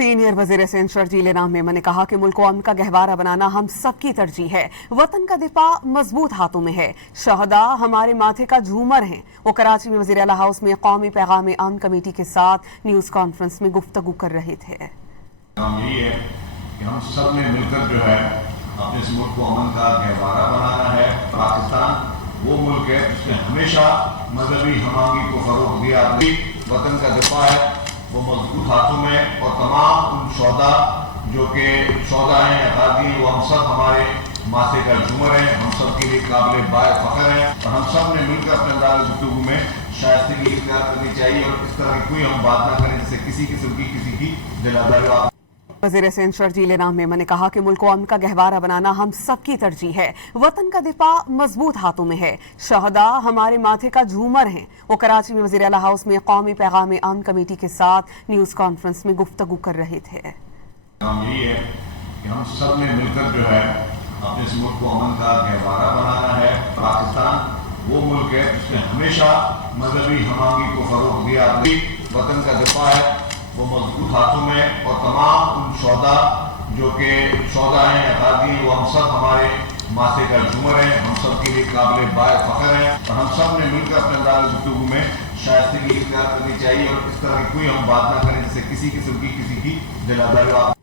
Senior वज़ीर सिंध शर्जील इनाम मेमन ने कहा कि मुल्क को अमन का गहवारा बनाना हम सबकी तरजीह है। वतन का दिफा मजबूत हाथों में है। शहदा हमारे माथे का झूमर हैं। वो कराची में वज़ीर आला हाउस में कौमी पैगाम अमन कमेटी के साथ न्यूज़ कॉन्फ्रेंस में गुफ्तगू कर रहे थे। यही है कि हम सब ने मिलकर जो है अपने इस मुल्क को अमन का गहवारा बनाना है। पाकिस्तान वो मुल्क है जिसने हमेशा मजहबी हमांगी को फरोग दिया। वतन का दिफा है वो मजबूत हाथों में, और तमाम उन शोदा जो कि शोदा हैं अकादी, वो हम सब हमारे माथे का झूमर हैं, हम सब के लिए काबिल बाय फ़ख्र हैं। और हम सब ने मिलकर अपने अंदाज़ गुफ्तगू में शाइस्तगी इख्तियार करनी चाहिए और इस तरह की कोई हम बात ना करें जिससे किसी किस्म की किसी की दिलादारी। वज़ीर सिंध शर्जील इनाम मेमन ने कहा कि मुल्क को अमन का गहवारा बनाना हम सबकी तरजीह है। वतन का दिफा मजबूत हाथों में है। शहदा हमारे माथे का झूमर हैं। वो कराची में वज़ीर आला हाउस में कौमी पैगाम अमन कमेटी के साथ न्यूज़ कॉन्फ्रेंस में गुफ्तगू कर रहे थे। यही है कि हम सब ने मिलकर जो है अपने इस मुल्क को अमन का गहवारा बनाना है। पाकिस्तान वो मुल्क है जिसने हमेशा मजहबी हमांगी को फरोग दिया। वतन का दिफा है वो मजबूत हाथों में, और तमाम उन शोदा जो कि शोदा हैं अकादी, वो हम सब हमारे माथे का झूमर हैं, हम सब के लिए काबिल बाय फ़ख्र हैं। और हम सब ने मिलकर अपने अंदाज़ गुफ्तगू में शाइस्तगी इख्तियार करनी चाहिए और इस तरह की कोई हम बात ना करें जिससे किसी किस्म की किसी की दिलादारी।